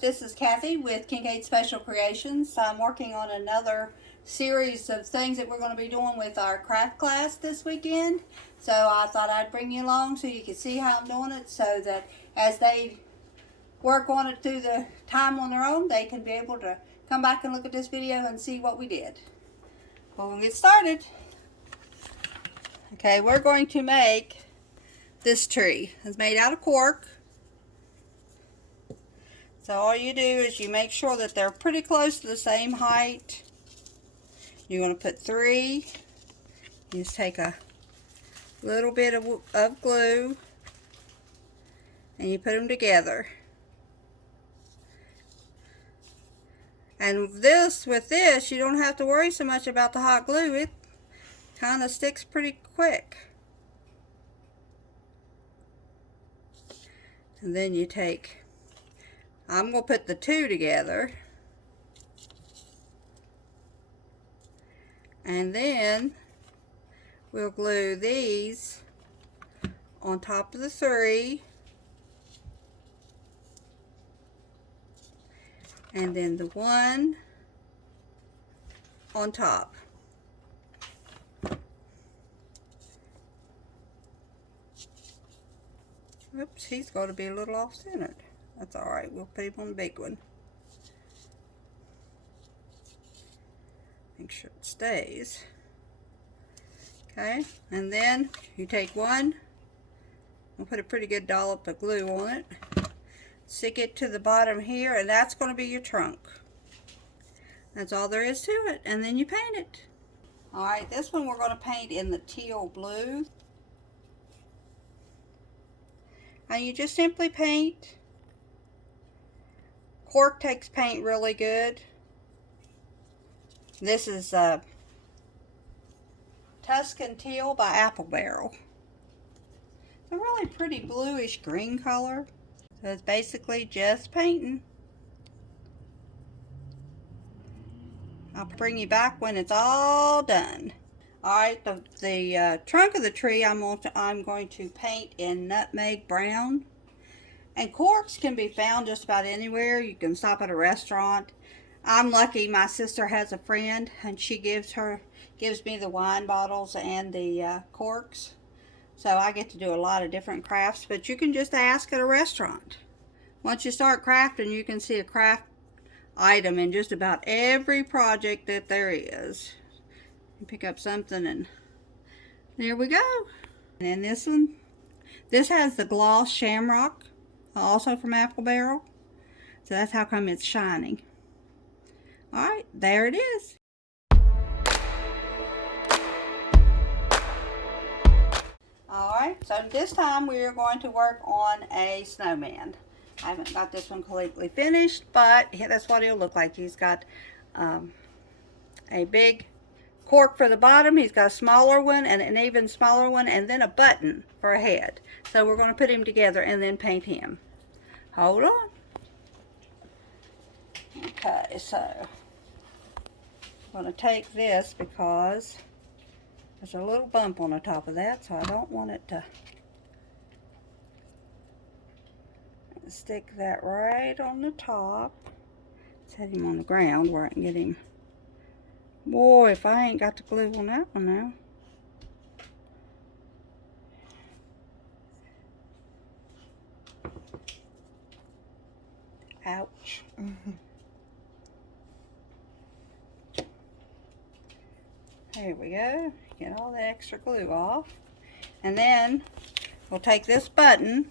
this is Kathy with Kincaid Special Creations. I'm working on another series of things that we're going to be doing with our craft class this weekend. So I thought I'd bring you along so you can see how I'm doing it, so that as they work on it through the time on their own, they can be able to come back and look at this video and see what we did. Well, we'll get started. Okay, we're going to make this tree. It's made out of cork. So all you do is you make sure that they're pretty close to the same height. You're going to put 3. You just take a little bit of glue and you put them together. And with this, you don't have to worry so much about the hot glue. It kind of sticks pretty quick. And then you take, I'm going to put the 2 together, and then we'll glue these on top of the 3, and then the 1 on top. Oops, he's going to be a little off-centered. That's alright, we'll put him on the big one. Make sure it stays. Okay, and then you take one, we'll put a pretty good dollop of glue on it, stick it to the bottom here, and that's going to be your trunk. That's all there is to it, and then you paint it. Alright, this one we're going to paint in the teal blue. And you just simply paint. Cork takes paint really good. This is Tuscan Teal by Apple Barrel. It's a really pretty bluish green color. So it's basically just painting. I'll bring you back when it's all done. Alright, the trunk of the tree I'm going to paint in nutmeg brown. And corks can be found just about anywhere. You can stop at a restaurant. I'm lucky my sister has a friend and she gives me the wine bottles and the corks. So I get to do a lot of different crafts, but you can just ask at a restaurant. Once you start crafting, you can see a craft item in just about every project that there is. You pick up something and there we go. And this one, this has the gloss shamrock, also from Apple Barrel. So that's how come it's shining. Alright, there it is. Alright, so this time we are going to work on a snowman. I haven't got this one completely finished, but that's what he'll look like. He's got a big cork for the bottom, he's got a smaller one and an even smaller one, and then a button for a head. So we're going to put him together and then paint him. Hold on. Okay, so I'm going to take this because there's a little bump on the top of that, so I don't want it to stick that right on the top. Set him on the ground where I can get him. Boy, if I ain't got the glue on that one now. Ouch. There we go. Get all the extra glue off. And then we'll take this button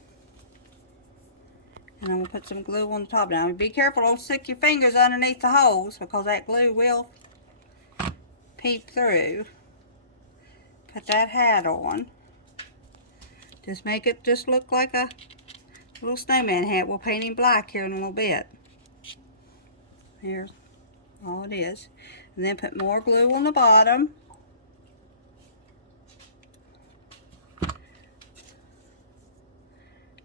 and then we'll put some glue on the top. Now be careful, don't stick your fingers underneath the holes because that glue will peep through. Put that hat on. Just make it just look like a little snowman hat. We'll paint him black here in a little bit. Here's all it is. And then put more glue on the bottom.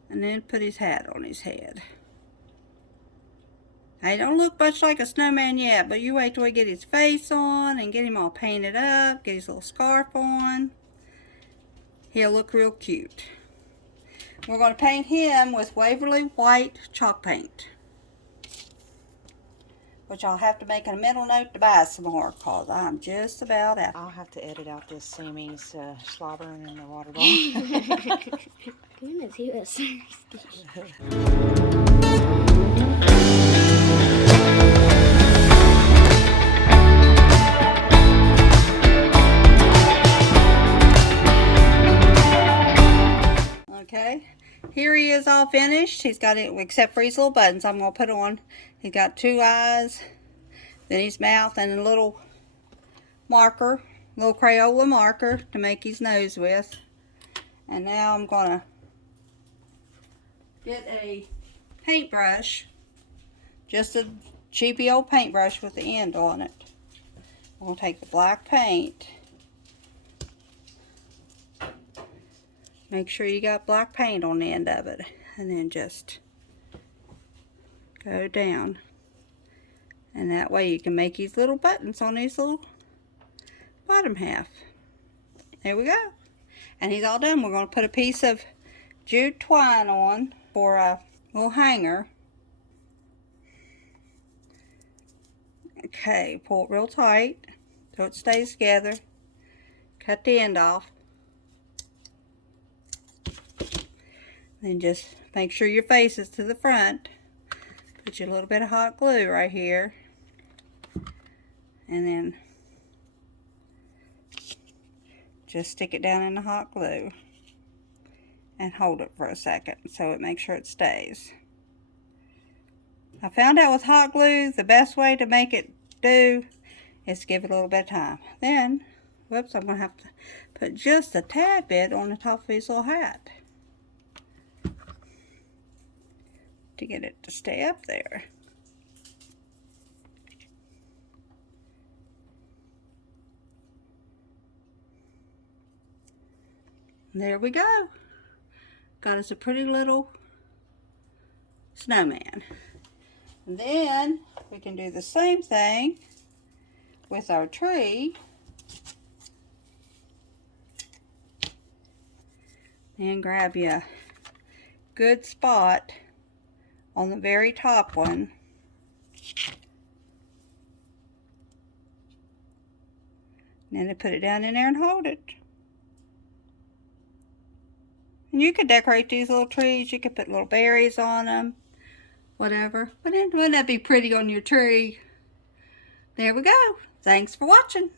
And then put his hat on his head. He don't look much like a snowman yet, but you wait till we get his face on and get him all painted up, get his little scarf on. He'll look real cute. We're going to paint him with Waverly White chalk paint. which I'll have to make a mental note to buy some more because I'm just about out. I'll have to edit out this Sammy's slobbering in the water bottle. Goodness, he was thirsty. Okay, here he is all finished. He's got it, except for his little buttons I'm going to put on. He's got 2 eyes, then his mouth, and a little marker, little Crayola marker to make his nose with. And now I'm going to get a paintbrush, just a cheapy old paintbrush with the end on it. I'm going to take the black paint. Make sure you got black paint on the end of it, and then just go down. And that way you can make these little buttons on these little bottom half. There we go. And he's all done. We're going to put a piece of jute twine on for a little hanger. Okay, pull it real tight so it stays together. Cut the end off. Then just make sure your face is to the front. Put you a little bit of hot glue right here. And then just stick it down in the hot glue. And hold it for a second so it makes sure it stays. I found out with hot glue, the best way to make it do is to give it a little bit of time. Then, whoops, I'm going to have to put just a tad bit on the top of his little hat to get it to stay up there. There we go. Got us a pretty little snowman. And then we can do the same thing with our tree. And grab you a good spot on the very top one. And then put it down in there and hold it. And you could decorate these little trees. You could put little berries on them. Whatever. Wouldn't that be pretty on your tree? There we go. Thanks for watching.